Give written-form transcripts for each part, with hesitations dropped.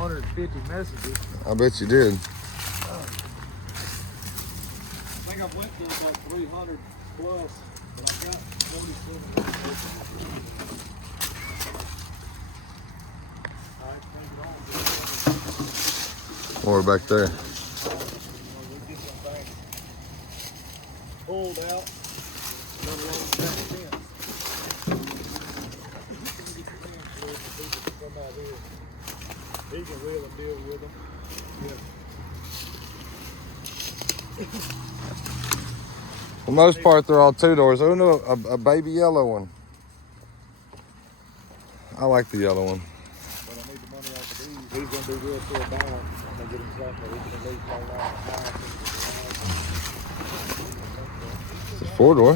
150 messages. I bet you did. I think I've went through about 300 plus, but I've got 47 messages. More back there. We'll get some things pulled out. Let alone that fence. Come out here. He can reel and deal with them. Yeah. For the most part, they're all 2-doors. Oh no, a baby yellow one. I like the yellow one. But I need the money off of these. He's going to be real sore down. I'm going to get him something that he can leave all around the house. It's a 4-door.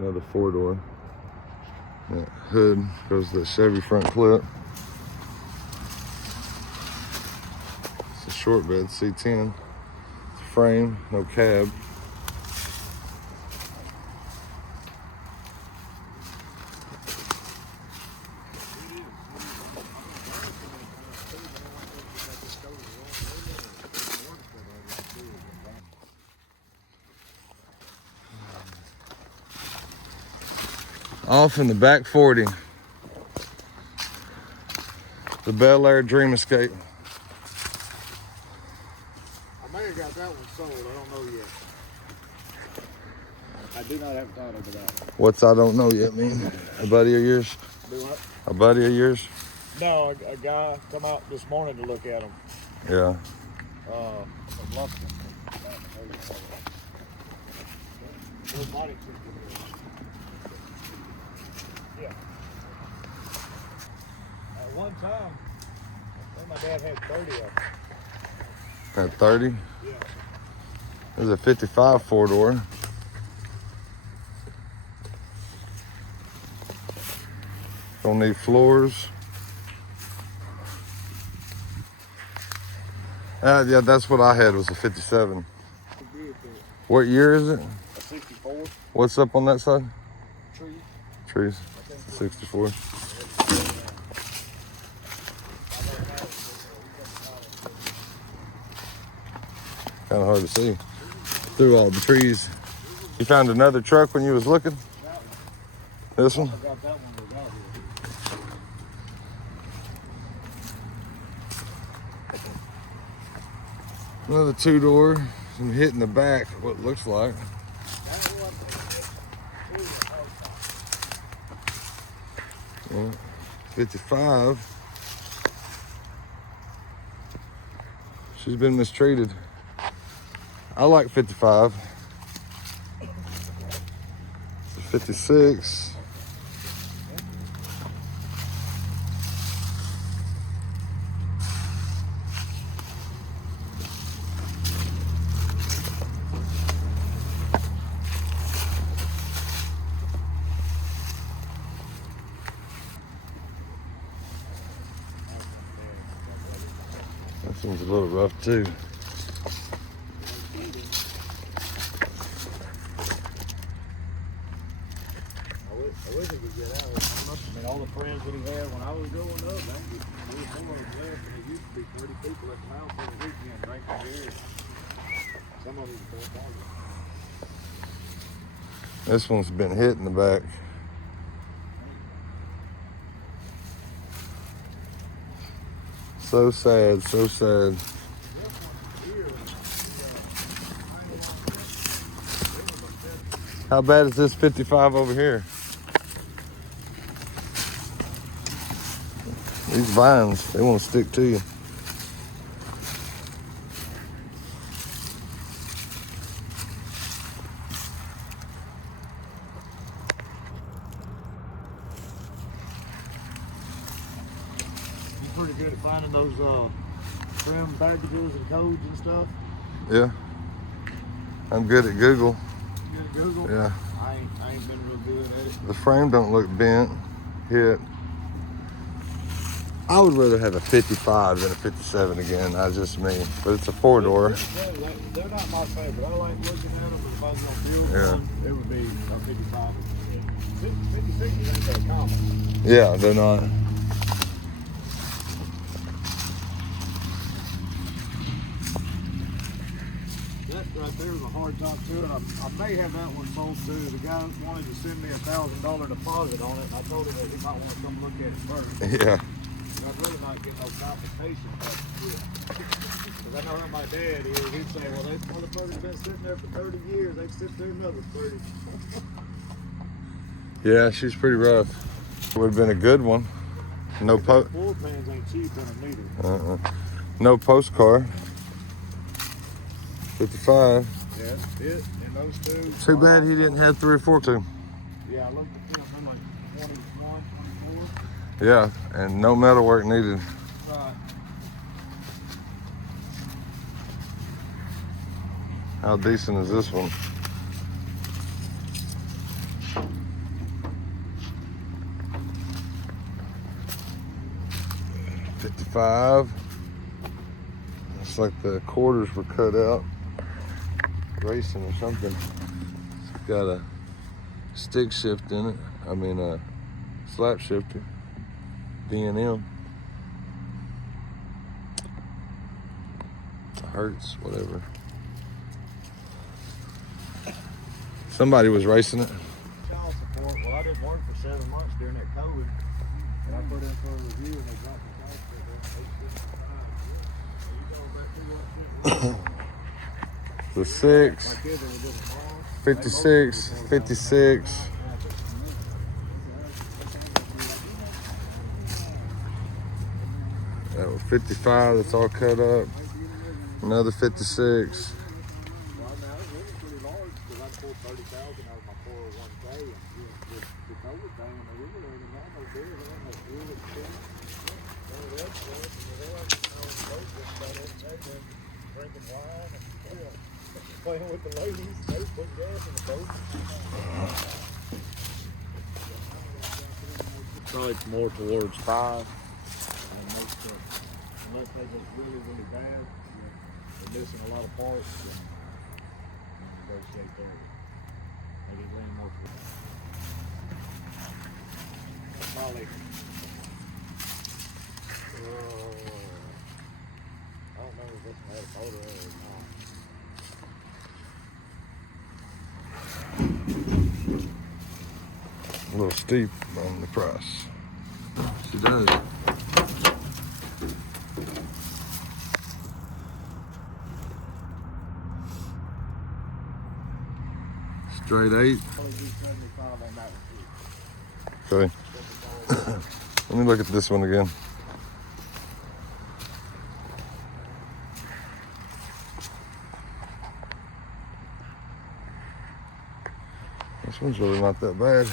Another 4-door. That hood goes to the Chevy front clip. It's a short bed, C10. It's a frame, no cab. Off in the back 40, the Bel Air Dream Escape. I may have got that one sold. I don't know yet. I do not have a title to that. What's I don't know yet mean? A buddy of yours? Do what? A buddy of yours? No, a guy come out this morning to look at them. Yeah. From Lufkin. Yeah. At one time, I think my dad had 30 of them. At 30? Yeah. There's a 55 4-door. Don't need floors. Yeah, that's what I had, was a 57. What year is it? A 64. What's up on that side? Tree. Trees. 64. Kind of hard to see through all the trees. You found another truck when you was looking? This one? I got that one was out here. Another 2-door. Some hit in the back, what it looks like. Yeah, 55. She's been mistreated. I like 55. It's a 56. This one's a little rough too. I wish he could get out. I mean, all the friends that he had when I was growing up, that was more of them left, and it used to be 30 people at the house every weekend drinking beer. Some of them were 4,000. This one's been hit in the back. So sad, so sad. How bad is this 55 over here? These vines, they won't stick to you. You're pretty good at finding those trim packages and codes and stuff. Yeah. I'm good at Google. You good at Google? Yeah. I ain't been real good at it. The frame don't look bent, hit. I would rather have a 55 than a 57 again. That's just me. But it's a four-door. They're not my favorite. I like looking at them, but if I was going to build one, it would be a 55. 56 ain't that common. Yeah, they're not. That right there was a hard top to it. I may have that one sold too. The guy wanted to send me $1,000 deposit on it, and I told him that he might want to come look at it first. Yeah. I'd really not get no compensation, because I know how my dad is. He'd say, well, those motherfuckers been sitting there for 30 years. They can sit through another 30. Yeah, she's pretty rough. Would have been a good one. No post. Floor pans ain't cheap in them either. No postcard. 55. Yeah, it and those two. Too bad he didn't have 3 or 4 too. Yeah, I looked at them. I'm like 21, 24. Yeah, and no metal work needed. Right. How decent is this one? $55. Looks like the quarters were cut out. Racing or something. It's got a stick shift in it. I mean a slap shifter. B&M. Hertz, whatever. Somebody was racing it. Child support. Well, I didn't work for 7 months during that COVID, and I put in for a review, and they dropped the child support. The 6, 56, 56. That was 55, that's all cut up. Another 56. Well, I mean, I was living pretty large because I pulled $30,000 out of my 401k, and with the COVID thing, and we were earning almost there, they had no fuel expense, none of that stuff, and they like, drinking wine and playing with the ladies. They put gas in the boat. Probably more towards 5. And most, unless they go really, really bad, they're missing a lot of parts, and negotiate there. They get lean more towards probably. I don't know if this one had a motor in it or not. A little steep on the price. She does. Straight 8. Probably do 75 on that one too. Okay. Let me look at this one again. This one's really not that bad.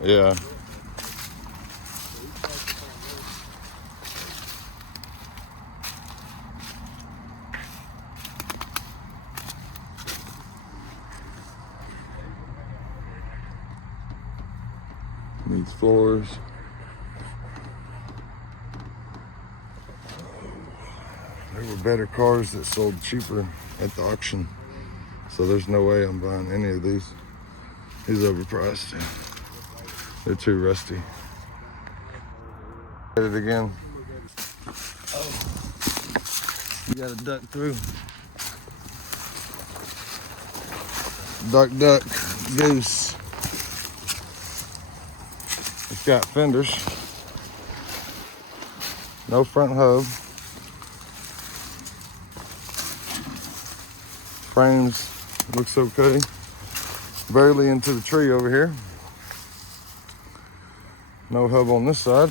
Yeah. Needs floors. There were better cars that sold cheaper at the auction. So there's no way I'm buying any of these. He's overpriced. They're too rusty. Hit it again. Oh. You gotta duck through. Duck, duck, goose. It's got fenders. No front hub. Frames looks okay. Barely into the tree over here. No hub on this side.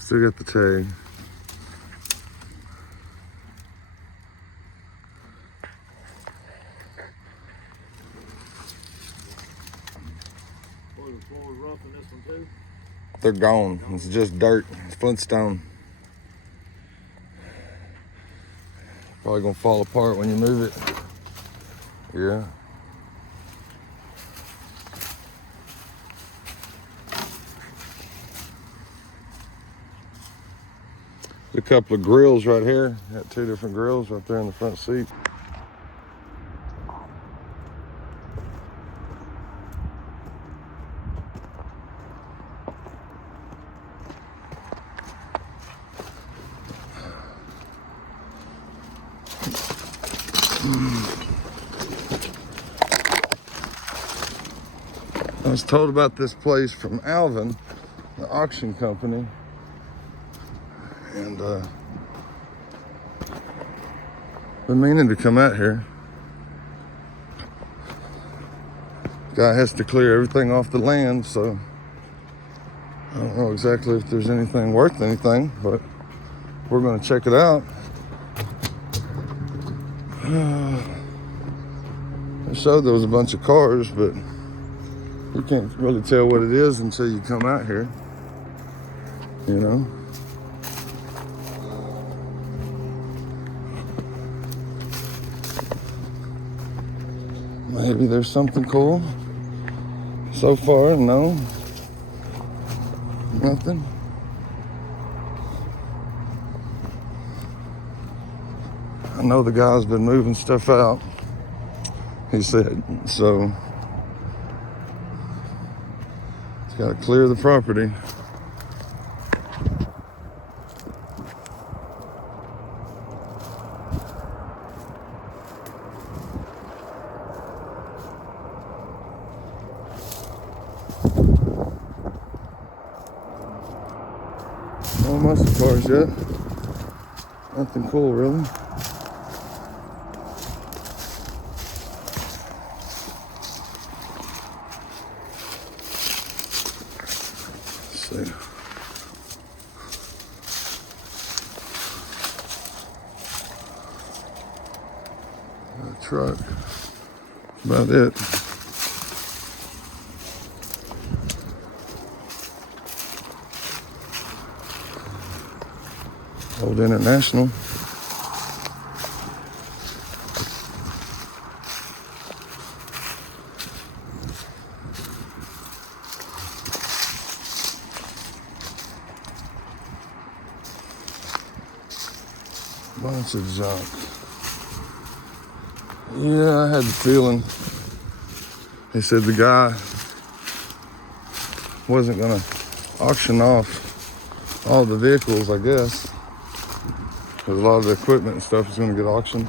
Still got the tag. They're gone. It's just dirt. It's Flintstone. Probably gonna fall apart when you move it. Yeah. A couple of grills right here. Got 2 different grills right there in the front seat. I was told about this place from Alvin, the auction company, and been meaning to come out here. Guy has to clear everything off the land, so I don't know exactly if there's anything worth anything, but we're gonna check it out. They showed there was a bunch of cars, but you can't really tell what it is until you come out here, you know? Maybe there's something cool. So far, no. Nothing. I know the guy's been moving stuff out, he said, so he's got to clear the property. No muscle cars yet. Nothing cool, really. Let's see. A truck. That's about it. Old International. Bunch of junk. Yeah, I had the feeling. They said the guy wasn't gonna auction off all the vehicles, I guess, because a lot of the equipment and stuff is gonna get auctioned.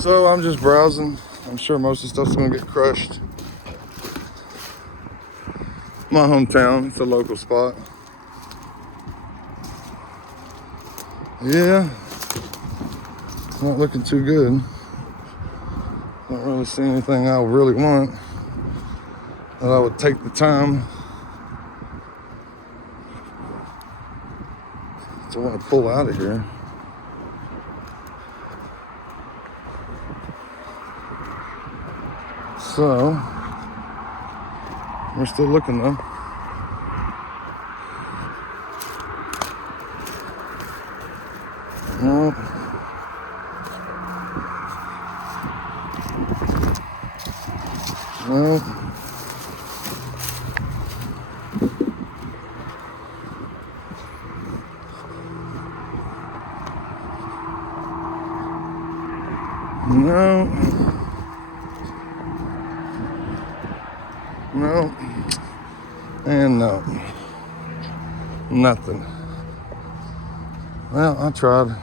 So I'm just browsing. I'm sure most of the stuff's gonna get crushed. My hometown, it's a local spot. Yeah, not looking too good. Don't really see anything I really want that I would take the time to want to pull out of here. So we're still looking though. No. No. No. No. And no. Nothing. Well, I tried.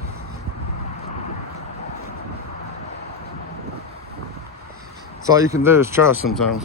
That's all you can do is try sometimes.